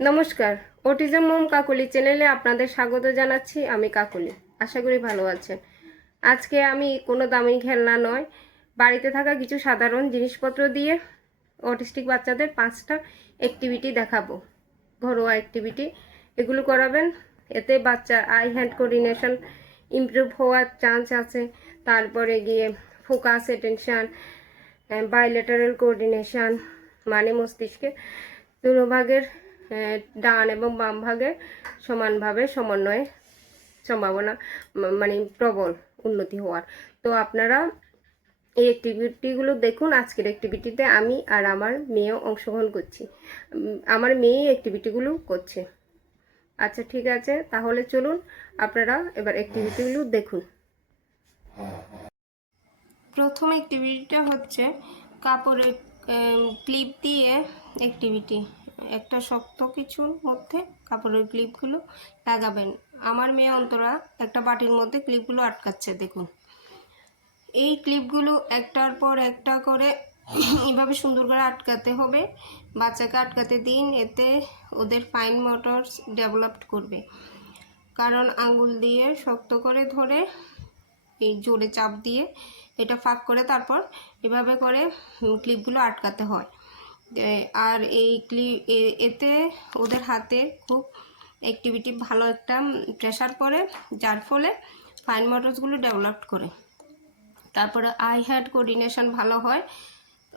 নমস্কার, অটিজম মম কাকলি চ্যানেলে আপনাদের স্বাগত জানাচ্ছি। আমি কাকলি, আশা করি ভালো আছেন। আজকে আমি কোনো দামি খেলনা নয়, বাড়িতে থাকা কিছু সাধারণ জিনিসপত্র দিয়ে অটিস্টিক বাচ্চাদের 5টা অ্যাক্টিভিটি দেখাবো। ঘরোয়া অ্যাক্টিভিটি এগুলো করাবেন, এতে বাচ্চার আই হ্যান্ড কোঅর্ডিনেশন ইমপ্রুভ হওয়ার চান্স আছে। তারপরে গিয়ে ফোকাস, অ্যাটেনশন, বাইলেটারাল কোঅর্ডিনেশন মানে মস্তিষ্কে দুভাগের ডান এবং বাম ভাগে সমানভাবে সমন্বয়ে সম্ভাবনা মানে প্রবল উন্নতি হওয়ার। তো আপনারা এই অ্যাক্টিভিটিগুলো দেখুন। আজকের অ্যাক্টিভিটিতে আমি আর আমার মেয়েও অংশগ্রহণ করছি। আমার মেয়ে অ্যাক্টিভিটিগুলো করছে। আচ্ছা, ঠিক আছে, তাহলে চলুন আপনারা এবার অ্যাক্টিভিটিগুলো দেখুন। প্রথম অ্যাক্টিভিটিটা হচ্ছে কাপড়ের ক্লিপ দিয়ে অ্যাক্টিভিটি। একটা শক্ত কিছুর মধ্যে কাপড়ের ক্লিপগুলো লাগাবেন। আমার মেয়ে অন্তরা একটা বাটির মধ্যে ক্লিপগুলো আটকাচ্ছে, দেখুন। এই ক্লিপগুলো একটার পর একটা করে এভাবে সুন্দর করে আটকাতে হবে। বাচ্চাকে আটকাতে দিন, এতে ওদের ফাইন মোটরস ডেভেলপড করবে। কারণ আঙ্গুল দিয়ে শক্ত করে ধরে এই জোরে চাপ দিয়ে এটা ফাঁক করে তারপর এভাবে করে ক্লিপগুলো আটকাতে হয়। আর এই এতে ওদের হাতে খুব অ্যাক্টিভিটি ভালো একটা প্রেশার পড়ে, যার ফলে ফাইন মোটরসগুলো ডেভেলপ করে। তারপরে আই হ্যান্ড কোঅর্ডিনেশন ভালো হয়,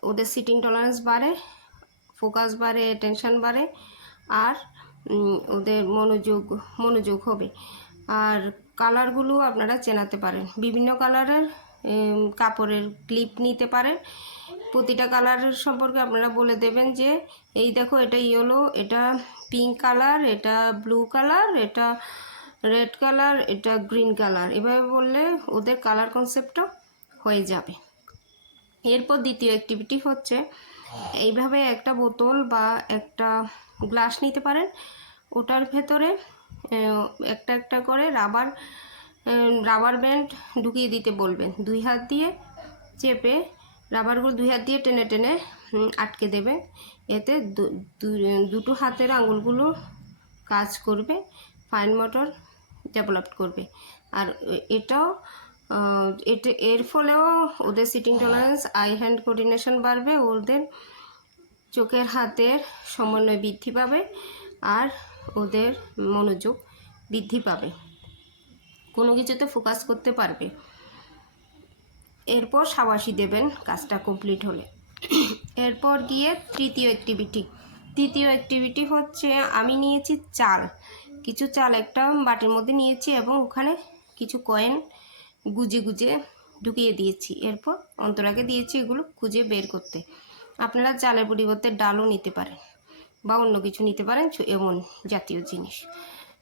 ওদের সিটিং টলারেন্স বাড়ে, ফোকাস বাড়ে, অ্যাটেনশন বাড়ে, আর ওদের মনোযোগ হবে। আর কালারগুলো আপনারা চেনাতে পারেন, বিভিন্ন কালারের কাপড়ের ক্লিপ নিতে পারেন। প্রতিটা কালারের সম্পর্কে আপনারা বলে দেবেন যে এই দেখো, এটা ইয়েলো, এটা পিঙ্ক কালার, এটা ব্লু কালার, এটা রেড কালার, এটা গ্রিন কালার। এভাবে বললে ওদের কালার কনসেপ্টও হয়ে যাবে। এরপর দ্বিতীয় অ্যাক্টিভিটি হচ্ছে এইভাবে একটা বোতল বা একটা গ্লাস নিতে পারেন। ওটার ভেতরে একটা একটা করে রাবার ব্যান্ড ঢুকিয়ে দিতে বলবেন। 2 হাত দিয়ে চেপে রাবারগুলো 2 হাত দিয়ে টেনে টেনে আটকে দেবে। এতে দুটো হাতের আঙুলগুলো কাজ করবে, ফাইন মোটর ডেভেলপ করবে। আর এর ফলেও ওদের sitting tolerance, eye hand coordination বাড়বে, ওদের চোখের হাতের সমন্বয় বৃদ্ধি পাবে, আর ওদের মনোযোগ বৃদ্ধি পাবে, কোনো কিছুতে ফোকাস করতে পারবে। এরপর শাবাশি দেবেন কাজটা কমপ্লিট হলে। এরপর গিয়ে তৃতীয় অ্যাক্টিভিটি হচ্ছে আমি নিয়েছি কিছু চাল একটা বাটির মধ্যে নিয়েছি এবং ওখানে কিছু কয়েন গুজে ঢুকিয়ে দিয়েছি। এরপর অন্তরাকে দিয়েছি এগুলো খুঁজে বের করতে। আপনারা চালের পরিবর্তে ডালও নিতে পারেন বা অন্য কিছু নিতে পারেন, এমন জাতীয় জিনিস।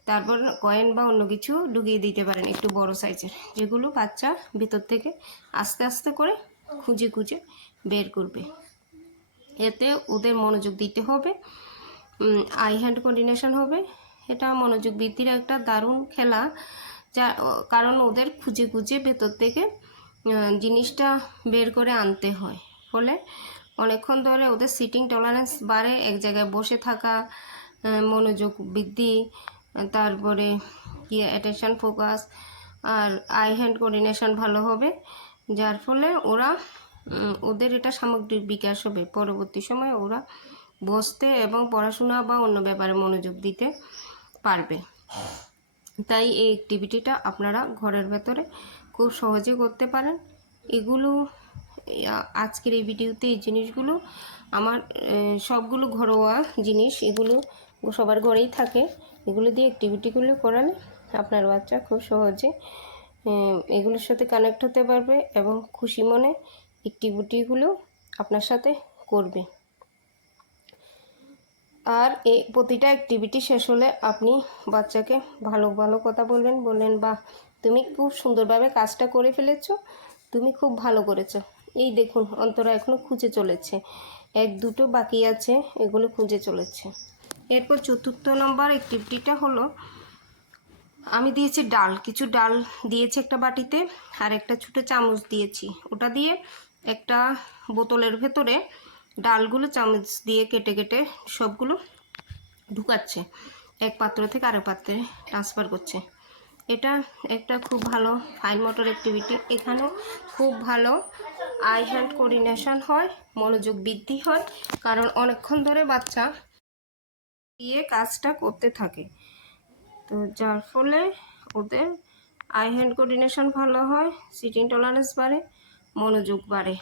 তারপর কয়েন বা অন্য কিছু ঢুকিয়ে দিতে পারেন একটু বড় সাইজের, যেগুলো বাচ্চা ভিতর থেকে আস্তে আস্তে করে খুঁজে বের করবে। এতে ওদের মনোযোগ দিতে হবে, আই হ্যান্ড কোঅর্ডিনেশন হবে। এটা মনোযোগ বৃদ্ধির একটা দারুণ খেলা, কারণ ওদের খুঁজে ভেতর থেকে জিনিসটা বের করে আনতে হয়। ফলে অনেকক্ষণ ধরে ওদের সিটিং টলারেন্স বাড়ে, এক জায়গায় বসে থাকা, মনোযোগ বৃদ্ধি, তারপরে কি অ্যাটেনশন, ফোকাস আর আই হ্যান্ড কোঅর্ডিনেশন ভালো হবে, যার ফলে ওদের এটা সামগ্রিক বিকাশ হবে। পরবর্তী সময়ে ওরা বসতে এবং পড়াশোনা বা অন্য ব্যাপারে মনোযোগ দিতে পারবে। তাই এই অ্যাক্টিভিটিটা আপনারা ঘরের ভেতরে খুব সহজে করতে পারেন। এগুলো আজকের এই ভিডিওতে এই জিনিসগুলো আমার সবগুলো ঘরোয়া জিনিস, এগুলো সবার ঘরেই থাকে। এগুলো দিয়ে অ্যাক্টিভিটিগুলো করালে আপনার বাচ্চা খুব সহজে এগুলোর সাথে কানেক্ট হতে পারবে এবং খুশি মনে অ্যাক্টিভিটিগুলো আপনার সাথে করবে। আর এই প্রতিটা অ্যাক্টিভিটি শেষ হলে আপনি বাচ্চাকে ভালো কথা বললেন বা তুমি খুব সুন্দরভাবে কাজটা করে ফেলেছো, তুমি খুব ভালো করেছো। এই দেখুন, অন্তরা এখনও খুঁজে চলেছে, 1-2টো বাকি আছে, এগুলো খুঁজে চলেছে। এরপর 4র্থ নম্বর অ্যাক্টিভিটিটা হলো আমি দিয়েছি কিছু ডাল দিয়েছি একটা বাটিতে, আর একটা ছোটো চামচ দিয়েছি। ওটা দিয়ে একটা বোতলের ভেতরে ডালগুলো চামচ দিয়ে কেটে সবগুলো ঢুকাচ্ছে, এক পাত্র থেকে আরেক পাত্রে ট্রান্সফার করছে। এটা একটা খুব ভালো ফাইন মোটর অ্যাক্টিভিটি। এখানেও খুব ভালো আই হ্যান্ড কোঅর্ডিনেশন হয়, মনোযোগ বৃদ্ধি হয়, কারণ অনেকক্ষণ ধরে বাচ্চা দিয়ে কাজটা করতে থাকে। তো যার ফলে ওদের আই হ্যান্ড কোঅর্ডিনেশন ভালো হয়, সিটিং টলারেন্স বাড়ে, মনোযোগ বাড়ে,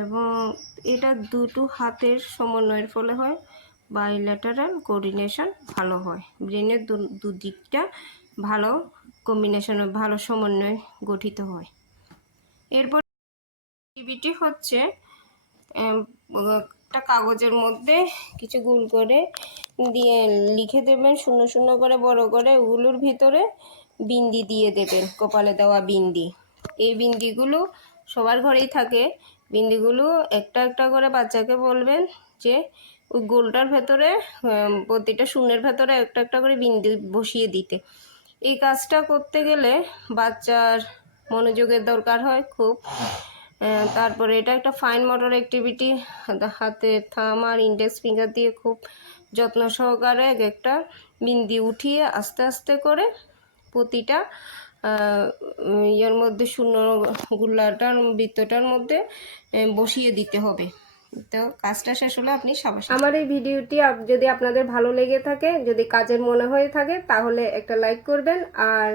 এবং এটা দুটো হাতের সমন্বয়ের ফলে হয়। বাইল্যাটারাল কোঅর্ডিনেশন ভালো হয়, ব্রেনের দুদিকটা ভালো কম্বিনেশন, ভালো সমন্বয় গঠিত হয়। এরপর অ্যাক্টিভিটি হচ্ছে একটা কাগজের মধ্যে কিছু গোল করে দিয়ে লিখে দেবেন, শূন্য শূন্য করে বড় করে, ওগুলোর ভিতরে বিন্দি দিয়ে দেবেন, কপালে দেওয়া বিন্দি। এই বিন্দিগুলো সবার ঘরেই থাকে। বিন্দিগুলো একটা একটা করে বাচ্চাকে বলবেন যে ওই গোলটার ভেতরে প্রতিটা শূন্যের ভেতরে একটা একটা করে বিন্দি বসিয়ে দিতে। এই কাজটা করতে গেলে বাচ্চার মনোযোগের দরকার হয় খুব। তারপরে এটা একটা ফাইন মোটর অ্যাক্টিভিটি, হাতে থাম আর ইন্ডেক্স ফিঙ্গার দিয়ে খুব যত্ন সহকারে একটা বিন্দি উঠিয়ে আস্তে আস্তে করে প্রতিটা ইয়ের মধ্যে শূন্য গুল্লাটার বৃত্তটার মধ্যে বসিয়ে দিতে হবে। তো কাজটা শেষ হলে আপনি সাবাস। আমার এই ভিডিওটি যদি আপনাদের ভালো লেগে থাকে, যদি কাজের মনে হয়ে থাকে, তাহলে একটা লাইক করবেন আর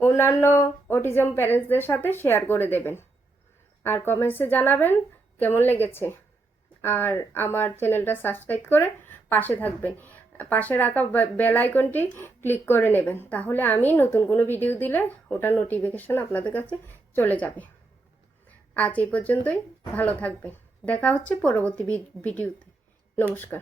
অন্যান্য অটিজম প্যারেন্টসদের সাথে শেয়ার করে দেবেন, আর কমেন্টসে জানাবেন কেমন লেগেছে। আর আমার চ্যানেলটা সাবস্ক্রাইব করে পাশে থাকবেন, পাশে রাখা বেল আইকনটি ক্লিক করে নেবেন, তাহলে আমি নতুন কোনো ভিডিও দিলে ওটা নোটিফিকেশন আপনাদের কাছে চলে যাবে। আজ এই পর্যন্তই, ভালো থাকবেন, দেখা হচ্ছে পরবর্তী ভিডিওতে। নমস্কার।